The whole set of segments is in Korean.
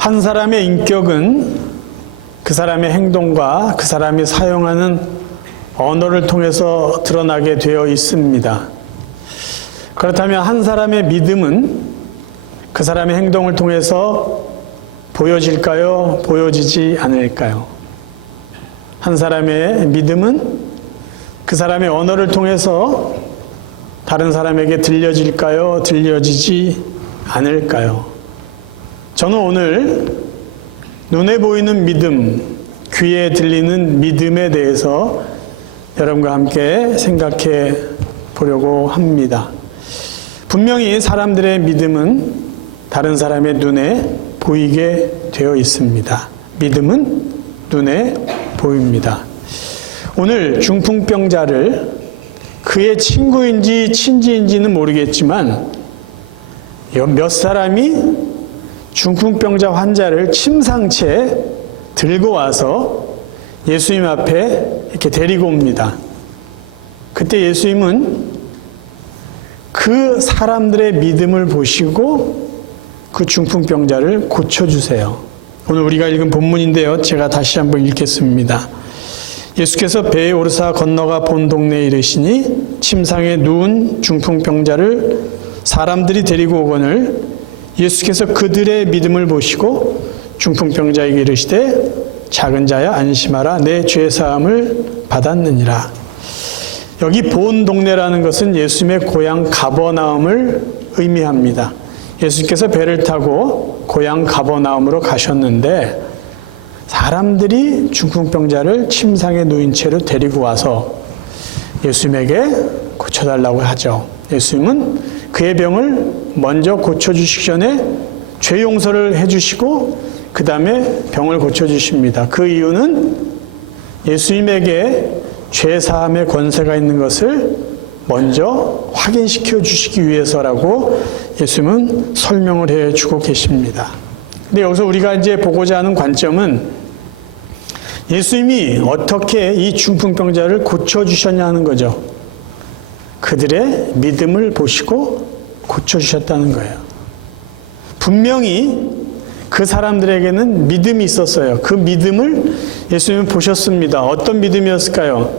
한 사람의 인격은 그 사람의 행동과 그 사람이 사용하는 언어를 통해서 드러나게 되어 있습니다. 그렇다면 한 사람의 믿음은 그 사람의 행동을 통해서 보여질까요? 보여지지 않을까요? 한 사람의 믿음은 그 사람의 언어를 통해서 다른 사람에게 들려질까요? 들려지지 않을까요? 저는 오늘 눈에 보이는 믿음, 귀에 들리는 믿음에 대해서 여러분과 함께 생각해 보려고 합니다. 분명히 사람들의 믿음은 다른 사람의 눈에 보이게 되어 있습니다. 믿음은 눈에 보입니다. 오늘 중풍병자를 그의 친구인지 친지인지는 모르겠지만 몇 사람이 중풍병자 환자를 침상채 들고 와서 예수님 앞에 이렇게 데리고 옵니다. 그때 예수님은 그 사람들의 믿음을 보시고 그 중풍병자를 고쳐주세요. 오늘 우리가 읽은 본문인데요. 제가 다시 한번 읽겠습니다. 예수께서 배에 오르사 건너가 본 동네에 이르시니 침상에 누운 중풍병자를 사람들이 데리고 오거늘 예수께서 그들의 믿음을 보시고 중풍병자에게 이르시되 작은 자야 안심하라 내 죄사함을 받았느니라. 여기 본 동네라는 것은 예수님의 고향 가버나움을 의미합니다. 예수님께서 배를 타고 고향 가버나움으로 가셨는데 사람들이 중풍병자를 침상에 누인 채로 데리고 와서 예수님에게 고쳐달라고 하죠. 예수님은 그의 병을 먼저 고쳐주시기 전에 죄 용서를 해주시고 그 다음에 병을 고쳐주십니다. 그 이유는 예수님에게 죄 사함의 권세가 있는 것을 먼저 확인시켜 주시기 위해서라고 예수님은 설명을 해주고 계십니다. 근데 여기서 우리가 이제 보고자 하는 관점은 예수님이 어떻게 이 중풍병자를 고쳐주셨냐 하는 거죠. 그들의 믿음을 보시고 고쳐주셨다는 거예요. 분명히 그 사람들에게는 믿음이 있었어요. 그 믿음을 예수님은 보셨습니다. 어떤 믿음이었을까요?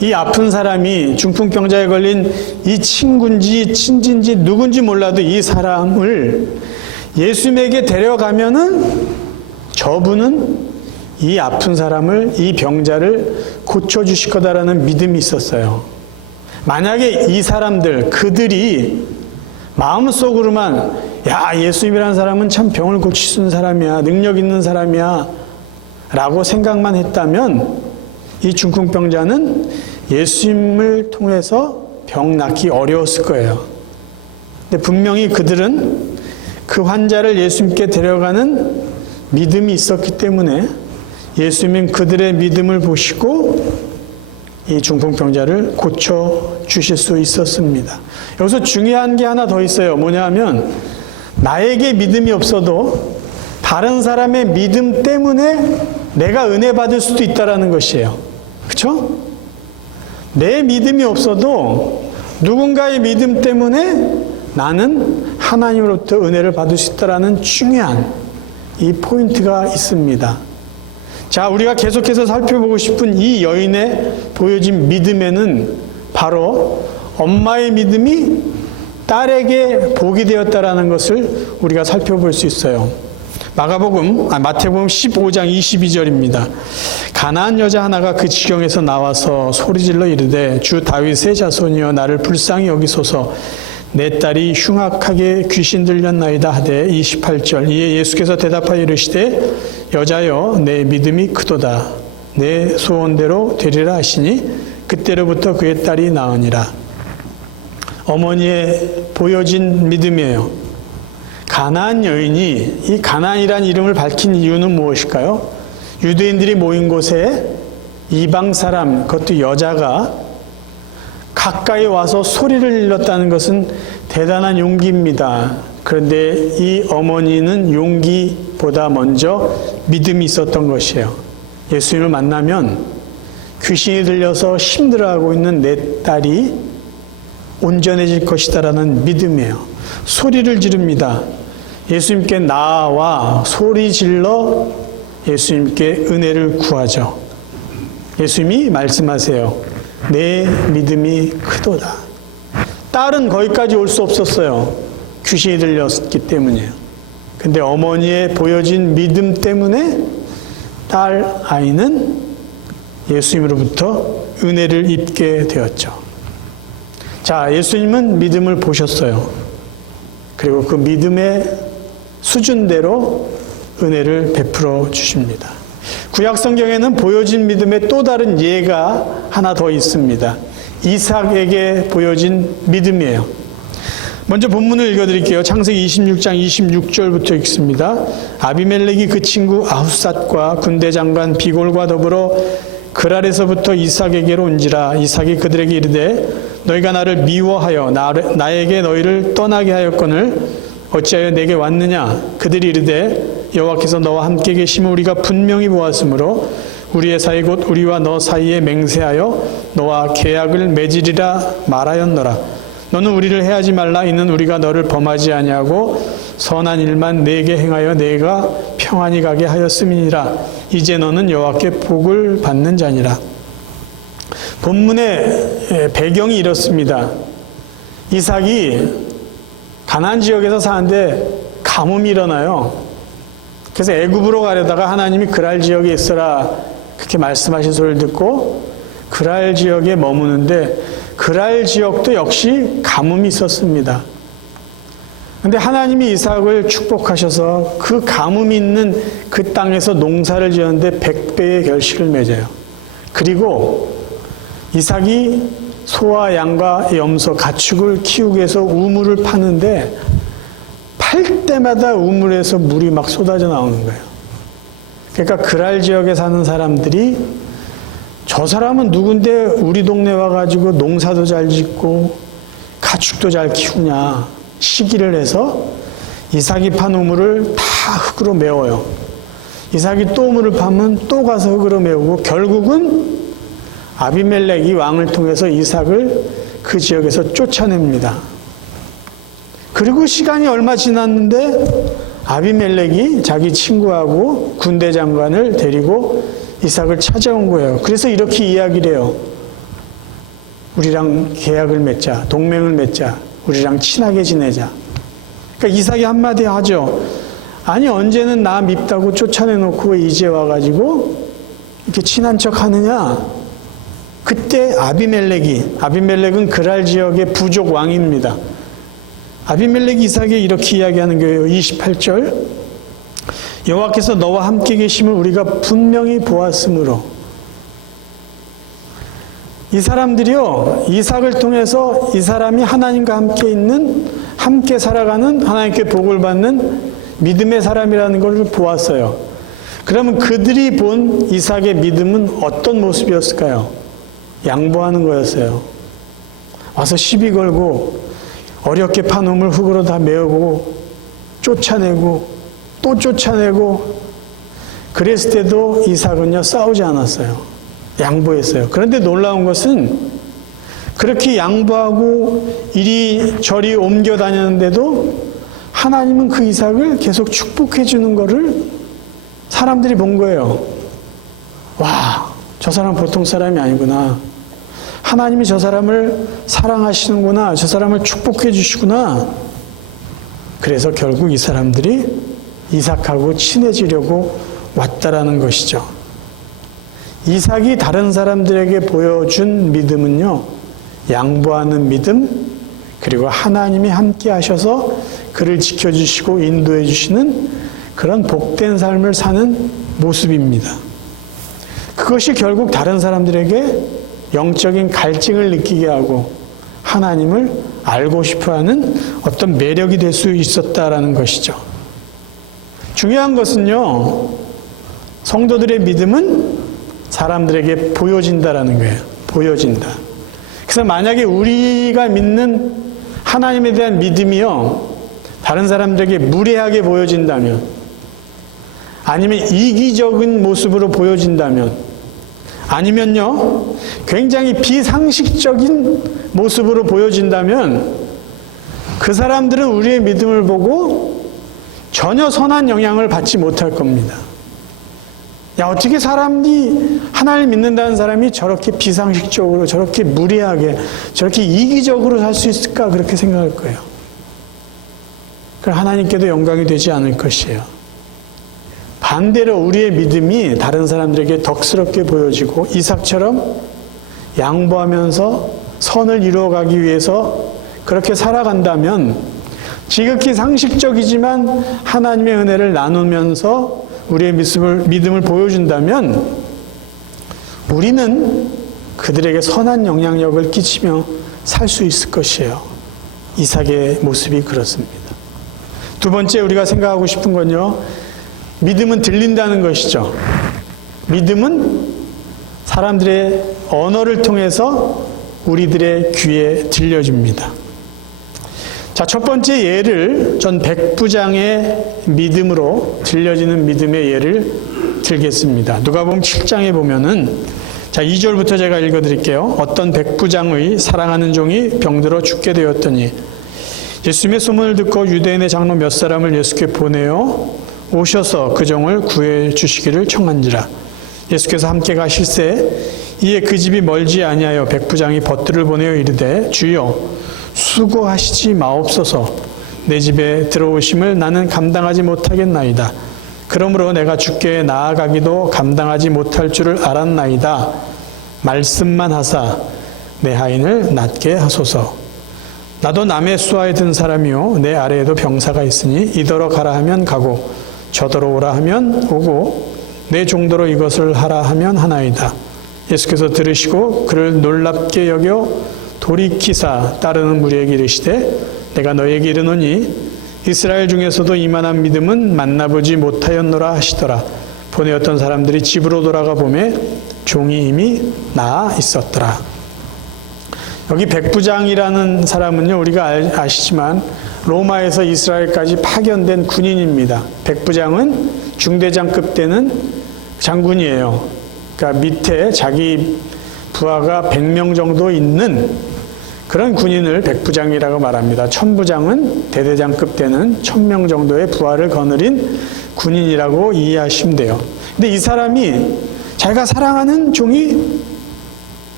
이 아픈 사람이 중풍병자에 걸린 이 친구인지 친지인지 누군지 몰라도 이 사람을 예수님에게 데려가면은 저분은 이 아픈 사람을, 이 병자를 고쳐주실 거다라는 믿음이 있었어요. 만약에 이 사람들, 그들이 마음속으로만 야, 예수님이라는 사람은 참 병을 고칠 수 있는 사람이야, 능력 있는 사람이야 라고 생각만 했다면 이 중풍병자는 예수님을 통해서 병 낫기 어려웠을 거예요. 근데 분명히 그들은 그 환자를 예수님께 데려가는 믿음이 있었기 때문에 예수님은 그들의 믿음을 보시고 이 중풍병자를 고쳐주실 수 있었습니다. 여기서 중요한 게 하나 더 있어요. 뭐냐 하면 나에게 믿음이 없어도 다른 사람의 믿음 때문에 내가 은혜 받을 수도 있다는 것이에요. 그렇죠? 내 믿음이 없어도 누군가의 믿음 때문에 나는 하나님으로부터 은혜를 받을 수 있다는 중요한 이 포인트가 있습니다. 자, 우리가 계속해서 살펴보고 싶은 이 여인의 보여진 믿음에는 바로 엄마의 믿음이 딸에게 복이 되었다라는 것을 우리가 살펴볼 수 있어요. 마태복음 15장 22절입니다. 가나안 여자 하나가 그 지경에서 나와서 소리질러 이르되 주 다윗의 자손이여 나를 불쌍히 여기소서 내 딸이 흉악하게 귀신 들렸나이다 하되 28절 이에 예수께서 대답하여 이르시되 여자여 내 믿음이 크도다 내 소원대로 되리라 하시니 그때로부터 그의 딸이 나으니라. 어머니의 보여진 믿음이에요. 가나안 여인이 이 가나안이라는 이름을 밝힌 이유는 무엇일까요? 유대인들이 모인 곳에 이방 사람, 그것도 여자가 가까이 와서 소리를 일렀다는 것은 대단한 용기입니다. 그런데 이 어머니는 용기보다 먼저 믿음이 있었던 것이에요. 예수님을 만나면 귀신이 들려서 힘들어하고 있는 내 딸이 온전해질 것이다라는 믿음이에요. 소리를 지릅니다. 예수님께 나아와 소리 질러 예수님께 은혜를 구하죠. 예수님이 말씀하세요. 내 믿음이 크도다. 딸은 거기까지 올 수 없었어요. 귀신이 들렸기 때문이에요. 근데 어머니의 보여진 믿음 때문에 딸 아이는 예수님으로부터 은혜를 입게 되었죠. 자, 예수님은 믿음을 보셨어요. 그리고 그 믿음의 수준대로 은혜를 베풀어 주십니다. 구약 성경에는 보여진 믿음의 또 다른 예가 하나 더 있습니다. 이삭에게 보여진 믿음이에요. 먼저 본문을 읽어드릴게요. 창세기 26장 26절부터 읽습니다. 아비멜렉이 그 친구 아후삿과 군대 장관 비골과 더불어 그랄에서부터 이삭에게로 온지라. 이삭이 그들에게 이르되 너희가 나를 미워하여 나에게 너희를 떠나게 하였거늘 어찌하여 내게 왔느냐. 그들이 이르되 여호와께서 너와 함께 계심을 우리가 분명히 보았으므로 우리의 사이 곧 우리와 너 사이에 맹세하여 너와 계약을 맺으리라 말하였노라. 너는 우리를 해하지 말라. 이는 우리가 너를 범하지 아니하고 선한 일만 내게 행하여 내가 평안히 가게 하였음이니라. 이제 너는 여호와께 복을 받는 자니라. 본문의 배경이 이렇습니다. 이삭이 가나안 지역에서 사는데 가뭄이 일어나요. 그래서 애굽으로 가려다가 하나님이 그랄 지역에 있어라 그렇게 말씀하신 소리를 듣고 그랄 지역에 머무는데 그랄 지역도 역시 가뭄이 있었습니다. 그런데 하나님이 이삭을 축복하셔서 그 가뭄이 있는 그 땅에서 농사를 지었는데 100배의 결실을 맺어요. 그리고 이삭이 소와 양과 염소, 가축을 키우기 위해서 우물을 파는데 팔 때마다 우물에서 물이 막 쏟아져 나오는 거예요. 그러니까 그랄 지역에 사는 사람들이 저 사람은 누군데 우리 동네 와가지고 농사도 잘 짓고 가축도 잘 키우냐 시기를 해서 이삭이 판 우물을 다 흙으로 메워요. 이삭이 또 우물을 파면 또 가서 흙으로 메우고 결국은 아비멜렉이 왕을 통해서 이삭을 그 지역에서 쫓아냅니다. 그리고 시간이 얼마 지났는데 아비멜렉이 자기 친구하고 군대 장관을 데리고 이삭을 찾아온 거예요. 그래서 이렇게 이야기를 해요. 우리랑 계약을 맺자. 동맹을 맺자. 우리랑 친하게 지내자. 그러니까 이삭이 한마디 하죠. 아니 언제는 나 밉다고 쫓아내놓고 이제 와가지고 이렇게 친한 척 하느냐. 그때 아비멜렉은 그랄 지역의 부족 왕입니다. 아비멜렉이 이삭에게 이렇게 이야기하는 거예요. 28절 여호와께서 너와 함께 계심을 우리가 분명히 보았으므로. 이 사람들이요 이삭을 통해서 이 사람이 하나님과 함께 있는 함께 살아가는 하나님께 복을 받는 믿음의 사람이라는 걸 보았어요. 그러면 그들이 본 이삭의 믿음은 어떤 모습이었을까요? 양보하는 거였어요. 와서 시비 걸고 어렵게 판 우물 흙으로 다 메우고 쫓아내고 또 쫓아내고 그랬을 때도 이삭은요 싸우지 않았어요. 양보했어요. 그런데 놀라운 것은 그렇게 양보하고 이리저리 옮겨 다녔는데도 하나님은 그 이삭을 계속 축복해 주는 거를 사람들이 본 거예요. 와, 저 사람 보통 사람이 아니구나. 하나님이 저 사람을 사랑하시는구나. 저 사람을 축복해 주시구나. 그래서 결국 이 사람들이 이삭하고 친해지려고 왔다라는 것이죠. 이삭이 다른 사람들에게 보여준 믿음은요, 양보하는 믿음, 그리고 하나님이 함께 하셔서 그를 지켜주시고 인도해 주시는 그런 복된 삶을 사는 모습입니다. 그것이 결국 다른 사람들에게 영적인 갈증을 느끼게 하고 하나님을 알고 싶어하는 어떤 매력이 될 수 있었다라는 것이죠. 중요한 것은요, 성도들의 믿음은 사람들에게 보여진다라는 거예요. 보여진다. 그래서 만약에 우리가 믿는 하나님에 대한 믿음이요, 다른 사람들에게 무례하게 보여진다면, 아니면 이기적인 모습으로 보여진다면, 아니면요, 굉장히 비상식적인 모습으로 보여진다면, 그 사람들은 우리의 믿음을 보고 전혀 선한 영향을 받지 못할 겁니다. 야, 어떻게 사람이 하나님을 믿는다는 사람이 저렇게 비상식적으로, 저렇게 무리하게, 저렇게 이기적으로 살 수 있을까? 그렇게 생각할 거예요. 그럼 하나님께도 영광이 되지 않을 것이에요. 반대로 우리의 믿음이 다른 사람들에게 덕스럽게 보여지고 이삭처럼 양보하면서 선을 이루어가기 위해서 그렇게 살아간다면 지극히 상식적이지만 하나님의 은혜를 나누면서 우리의 믿음을 보여준다면 우리는 그들에게 선한 영향력을 끼치며 살 수 있을 것이에요. 이삭의 모습이 그렇습니다. 두 번째 우리가 생각하고 싶은 건요. 믿음은 들린다는 것이죠. 믿음은 사람들의 언어를 통해서 우리들의 귀에 들려줍니다. 자, 첫 번째 예를 전 백부장의 믿음으로 들려지는 믿음의 예를 들겠습니다. 누가복음 7장에 보면은 자, 2절부터 제가 읽어드릴게요. 어떤 백부장의 사랑하는 종이 병들어 죽게 되었더니 예수님의 소문을 듣고 유대인의 장로 몇 사람을 예수께 보내어 오셔서 그 종을 구해 주시기를 청한지라. 예수께서 함께 가실새 이에 그 집이 멀지 아니하여 백부장이 벗들을 보내어 이르되 주여 수고하시지 마옵소서. 내 집에 들어오심을 나는 감당하지 못하겠나이다. 그러므로 내가 주께 나아가기도 감당하지 못할 줄을 알았나이다. 말씀만 하사 내 하인을 낫게 하소서. 나도 남의 수하에 든 사람이요 내 아래에도 병사가 있으니 이더러 가라 하면 가고 저더러 오라 하면 오고 내 정도로 이것을 하라 하면 하나이다. 예수께서 들으시고 그를 놀랍게 여겨 돌이키사 따르는 무리에게 이르시되 내가 너에게 이르노니 이스라엘 중에서도 이만한 믿음은 만나보지 못하였노라 하시더라. 보내었던 사람들이 집으로 돌아가 보매 종이 이미 나아 있었더라. 여기 백부장이라는 사람은요, 우리가 아시지만 로마에서 이스라엘까지 파견된 군인입니다. 백부장은 중대장급 되는 장군이에요. 그러니까 밑에 자기 부하가 100명 정도 있는 그런 군인을 백부장이라고 말합니다. 천부장은 대대장급 되는 1000명 정도의 부하를 거느린 군인이라고 이해하시면 돼요. 근데 이 사람이 자기가 사랑하는 종이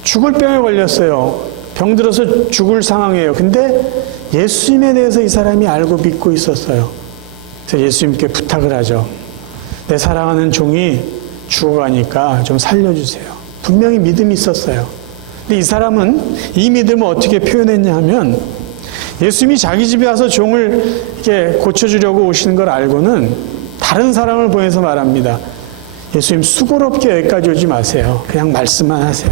죽을 병에 걸렸어요. 병들어서 죽을 상황이에요. 근데 예수님에 대해서 이 사람이 알고 믿고 있었어요. 그래서 예수님께 부탁을 하죠. 내 사랑하는 종이 죽어가니까 좀 살려주세요. 분명히 믿음이 있었어요. 근데 이 사람은 이 믿음을 어떻게 표현했냐 하면 예수님이 자기 집에 와서 종을 이렇게 고쳐주려고 오시는 걸 알고는 다른 사람을 보내서 말합니다. 예수님 수고롭게 여기까지 오지 마세요. 그냥 말씀만 하세요.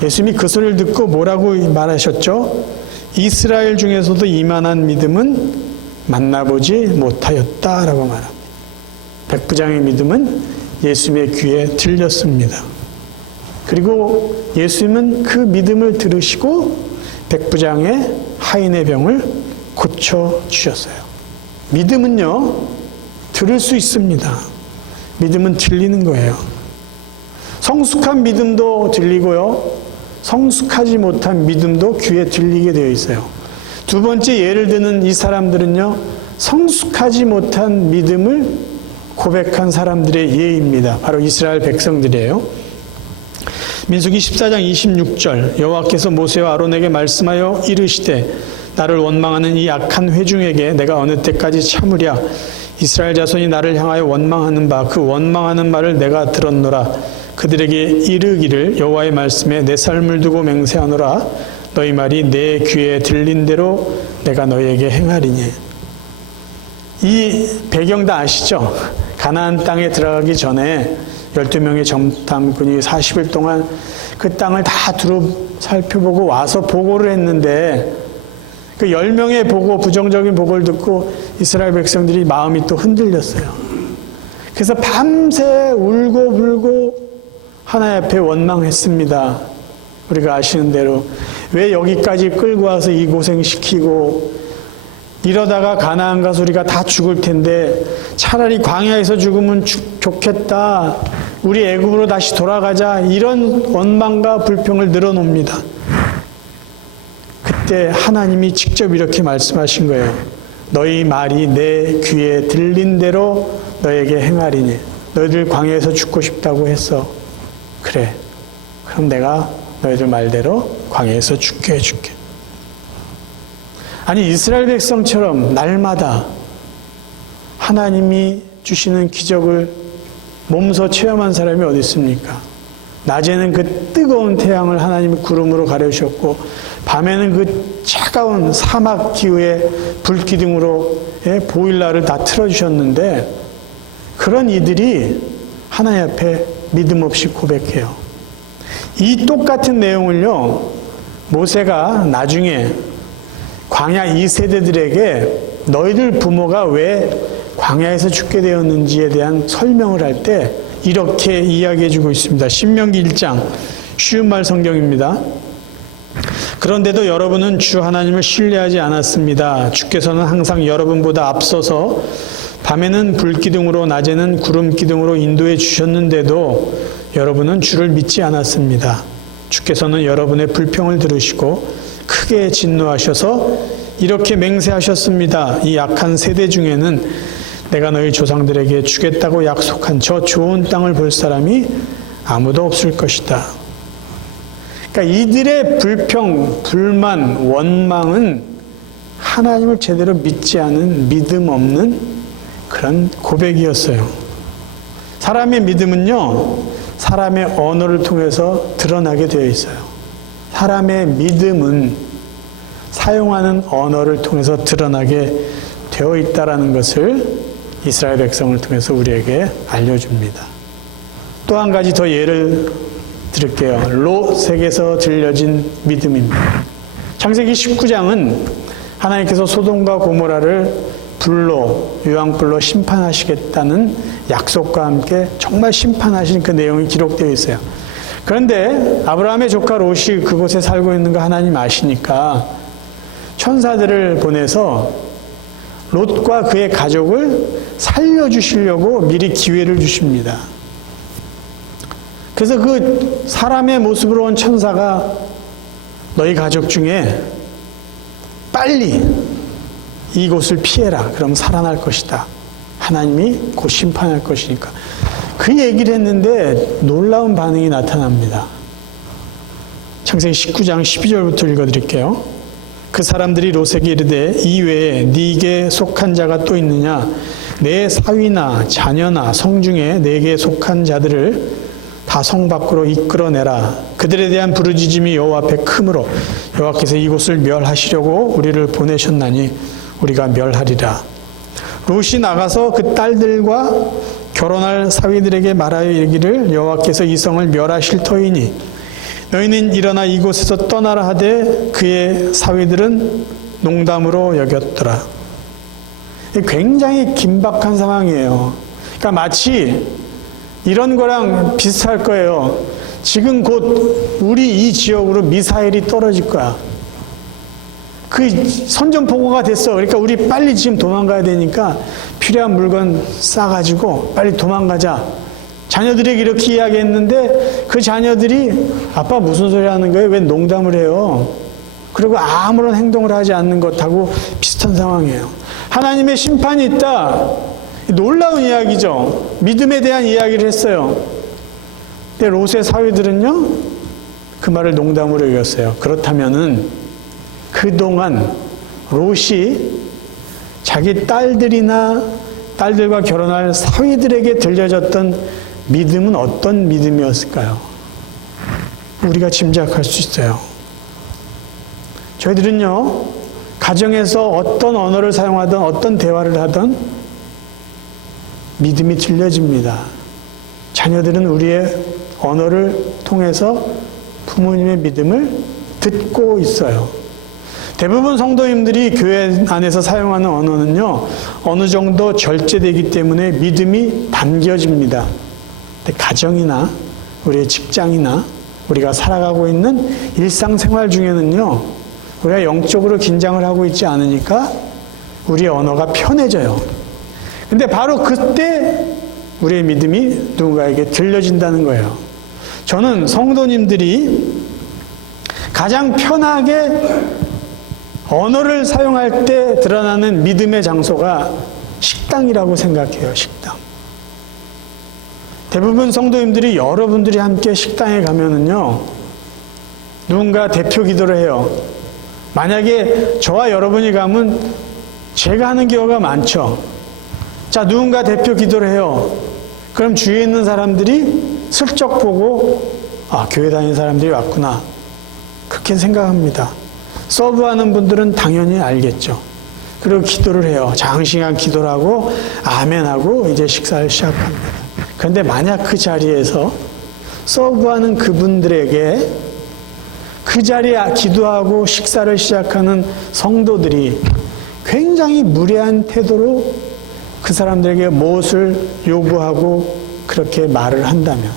예수님이 그 소리를 듣고 뭐라고 말하셨죠? 이스라엘 중에서도 이만한 믿음은 만나보지 못하였다라고 말합니다. 백부장의 믿음은 예수님의 귀에 들렸습니다. 그리고 예수님은 그 믿음을 들으시고 백부장의 하인의 병을 고쳐주셨어요. 믿음은요, 들을 수 있습니다. 믿음은 들리는 거예요. 성숙한 믿음도 들리고요, 성숙하지 못한 믿음도 귀에 들리게 되어 있어요. 두 번째 예를 드는 이 사람들은요, 성숙하지 못한 믿음을 고백한 사람들의 예입니다. 바로 이스라엘 백성들이에요. 민수기 14장 26절 여호와께서 모세와 아론에게 말씀하여 이르시되 나를 원망하는 이 악한 회중에게 내가 어느 때까지 참으랴. 이스라엘 자손이 나를 향하여 원망하는 바 그 원망하는 말을 내가 들었노라. 그들에게 이르기를 여호와의 말씀에 내 삶을 두고 맹세하노라. 너희 말이 내 귀에 들린 대로 내가 너희에게 행하리니. 이 배경 다 아시죠? 가나안 땅에 들어가기 전에 12명의 정탐꾼이 40일 동안 그 땅을 다 두루 살펴보고 와서 보고를 했는데 그 10명의 보고, 부정적인 보고를 듣고 이스라엘 백성들이 마음이 또 흔들렸어요. 그래서 밤새 울고 불고 하나님 앞에 원망했습니다. 우리가 아시는 대로 왜 여기까지 끌고 와서 이 고생시키고 이러다가 가나안 가서 우리가 다 죽을 텐데 차라리 광야에서 죽으면 좋겠다. 우리 애굽으로 다시 돌아가자. 이런 원망과 불평을 늘어놉니다. 그때 하나님이 직접 이렇게 말씀하신 거예요. 너희 말이 내 귀에 들린 대로 너에게 행하리니. 너희들 광야에서 죽고 싶다고 했어. 그래. 그럼 내가 너희들 말대로 광야에서 죽게 해줄게. 아니, 이스라엘 백성처럼 날마다 하나님이 주시는 기적을 몸소 체험한 사람이 어디 있습니까? 낮에는 그 뜨거운 태양을 하나님이 구름으로 가려주셨고, 밤에는 그 차가운 사막 기후에 불기둥으로 보일러를 다 틀어주셨는데, 그런 이들이 하나님 앞에 믿음 없이 고백해요. 이 똑같은 내용을요, 모세가 나중에 광야 2세대들에게 너희들 부모가 왜 광야에서 죽게 되었는지에 대한 설명을 할 때 이렇게 이야기해 주고 있습니다. 신명기 1장, 쉬운 말 성경입니다. 그런데도 여러분은 주 하나님을 신뢰하지 않았습니다. 주께서는 항상 여러분보다 앞서서 밤에는 불기둥으로 낮에는 구름기둥으로 인도해 주셨는데도 여러분은 주를 믿지 않았습니다. 주께서는 여러분의 불평을 들으시고 크게 진노하셔서 이렇게 맹세하셨습니다. 이 악한 세대 중에는 내가 너희 조상들에게 주겠다고 약속한 저 좋은 땅을 볼 사람이 아무도 없을 것이다. 그러니까 이들의 불평, 불만, 원망은 하나님을 제대로 믿지 않은 믿음 없는 그런 고백이었어요. 사람의 믿음은요, 사람의 언어를 통해서 드러나게 되어 있어요. 사람의 믿음은 사용하는 언어를 통해서 드러나게 되어 있다는 것을 이스라엘 백성을 통해서 우리에게 알려줍니다. 또 한 가지 더 예를 들을게요. 롯에게서 들려진 믿음입니다. 창세기 19장은 하나님께서 소돔과 고모라를 불로, 유황불로 심판하시겠다는 약속과 함께 정말 심판하신 그 내용이 기록되어 있어요. 그런데 아브라함의 조카 롯이 그곳에 살고 있는 거 하나님 아시니까 천사들을 보내서 롯과 그의 가족을 살려주시려고 미리 기회를 주십니다. 그래서 그 사람의 모습으로 온 천사가 너희 가족 중에 빨리 이곳을 피해라. 그럼 살아날 것이다. 하나님이 곧 심판할 것이니까. 그 얘기를 했는데 놀라운 반응이 나타납니다. 창세기 19장 12절부터 읽어드릴게요. 그 사람들이 롯에게 이르되 이 외에 네게 속한 자가 또 있느냐? 내 사위나 자녀나 성중에 내게 속한 자들을 다 성 밖으로 이끌어내라. 그들에 대한 부르짖음이 여호와 앞에 크므로 여호와께서 이곳을 멸하시려고 우리를 보내셨나니 우리가 멸하리라. 롯이 나가서 그 딸들과 결혼할 사위들에게 말하여 이르기를 여호와께서 이 성을 멸하실 터이니 너희는 일어나 이곳에서 떠나라 하되 그의 사위들은 농담으로 여겼더라. 굉장히 긴박한 상황이에요. 그러니까 마치 이런 거랑 비슷할 거예요. 지금 곧 우리 이 지역으로 미사일이 떨어질 거야. 그 선전포고가 됐어. 그러니까 우리 빨리 지금 도망가야 되니까 필요한 물건 싸가지고 빨리 도망가자. 자녀들에게 이렇게 이야기했는데 그 자녀들이 아빠 무슨 소리 하는 거예요? 왜 농담을 해요? 그리고 아무런 행동을 하지 않는 것하고 비슷한 상황이에요. 하나님의 심판이 있다. 놀라운 이야기죠. 믿음에 대한 이야기를 했어요. 근데 롯의 사위들은요, 그 말을 농담으로 여겼어요. 그렇다면은 그동안 롯이 자기 딸들과 결혼할 사위들에게 들려졌던 믿음은 어떤 믿음이었을까요? 우리가 짐작할 수 있어요. 저희들은요, 가정에서 어떤 언어를 사용하든 어떤 대화를 하든 믿음이 들려집니다. 자녀들은 우리의 언어를 통해서 부모님의 믿음을 듣고 있어요. 대부분 성도님들이 교회 안에서 사용하는 언어는요, 어느 정도 절제되기 때문에 믿음이 담겨집니다. 근데 가정이나 우리의 직장이나 우리가 살아가고 있는 일상생활 중에는요, 우리가 영적으로 긴장을 하고 있지 않으니까 우리의 언어가 편해져요. 근데 바로 그때 우리의 믿음이 누군가에게 들려진다는 거예요. 저는 성도님들이 가장 편하게 언어를 사용할 때 드러나는 믿음의 장소가 식당이라고 생각해요. 식당. 대부분 성도님들이 여러분들이 함께 식당에 가면은요, 누군가 대표 기도를 해요. 만약에 저와 여러분이 가면 제가 하는 경우가 많죠. 자, 누군가 대표 기도를 해요. 그럼 주위에 있는 사람들이 슬쩍 보고, 아, 교회 다니는 사람들이 왔구나. 그렇게 생각합니다. 서브하는 분들은 당연히 알겠죠. 그리고 기도를 해요. 장시간 기도를 하고 아멘하고 이제 식사를 시작합니다. 그런데 만약 그 자리에서 서브하는 그분들에게 그 자리에 기도하고 식사를 시작하는 성도들이 굉장히 무례한 태도로 그 사람들에게 무엇을 요구하고 그렇게 말을 한다면,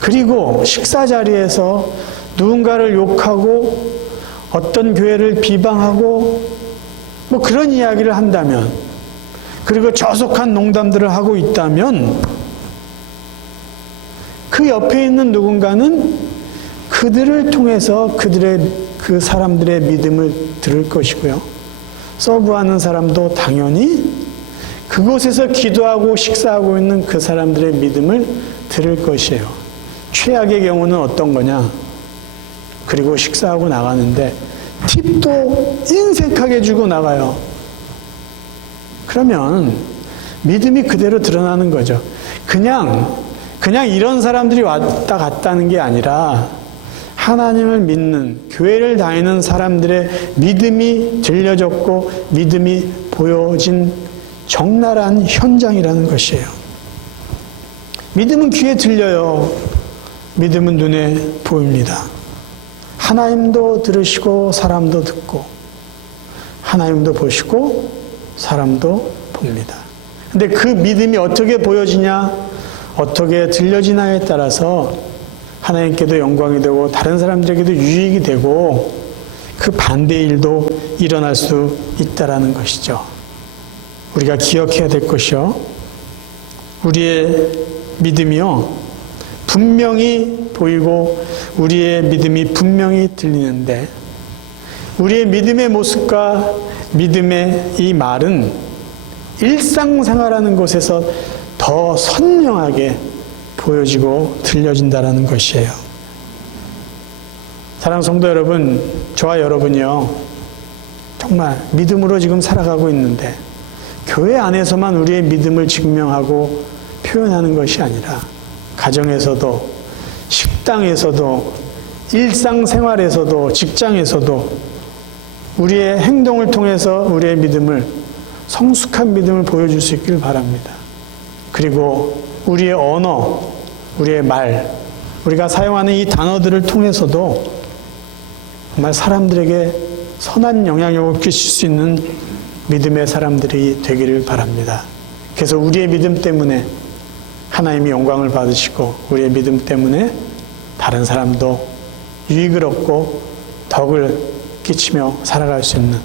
그리고 식사 자리에서 누군가를 욕하고 어떤 교회를 비방하고 뭐 그런 이야기를 한다면, 그리고 저속한 농담들을 하고 있다면, 그 옆에 있는 누군가는 그들을 통해서 그 사람들의 믿음을 들을 것이고요. 서브하는 사람도 당연히 그곳에서 기도하고 식사하고 있는 그 사람들의 믿음을 들을 것이에요. 최악의 경우는 어떤 거냐? 그리고 식사하고 나가는데 팁도 인색하게 주고 나가요. 그러면 믿음이 그대로 드러나는 거죠. 그냥 이런 사람들이 왔다 갔다는 게 아니라 하나님을 믿는, 교회를 다니는 사람들의 믿음이 들려졌고 믿음이 보여진 적나라한 현장이라는 것이에요. 믿음은 귀에 들려요. 믿음은 눈에 보입니다. 하나님도 들으시고 사람도 듣고, 하나님도 보시고 사람도 봅니다. 근데 그 믿음이 어떻게 보여지냐, 어떻게 들려지냐에 따라서 하나님께도 영광이 되고 다른 사람들에게도 유익이 되고 그 반대의 일도 일어날 수 있다라는 것이죠. 우리가 기억해야 될 것이요, 우리의 믿음이요, 분명히 보이고 우리의 믿음이 분명히 들리는데, 우리의 믿음의 모습과 믿음의 이 말은 일상생활하는 곳에서 더 선명하게 보여지고 들려진다는 것이에요. 사랑하는 성도 여러분, 저와 여러분이요, 정말 믿음으로 지금 살아가고 있는데 교회 안에서만 우리의 믿음을 증명하고 표현하는 것이 아니라 가정에서도, 식당에서도, 일상생활에서도, 직장에서도 우리의 행동을 통해서 우리의 믿음을, 성숙한 믿음을 보여줄 수 있길 바랍니다. 그리고 우리의 언어, 우리의 말, 우리가 사용하는 이 단어들을 통해서도 정말 사람들에게 선한 영향력을 끼칠 수 있는 믿음의 사람들이 되기를 바랍니다. 그래서 우리의 믿음 때문에 하나님이 영광을 받으시고 우리의 믿음 때문에 다른 사람도 유익을 얻고 덕을 끼치며 살아갈 수 있는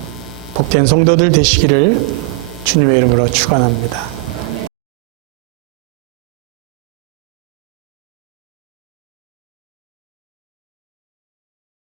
복된 성도들 되시기를 주님의 이름으로 축원합니다.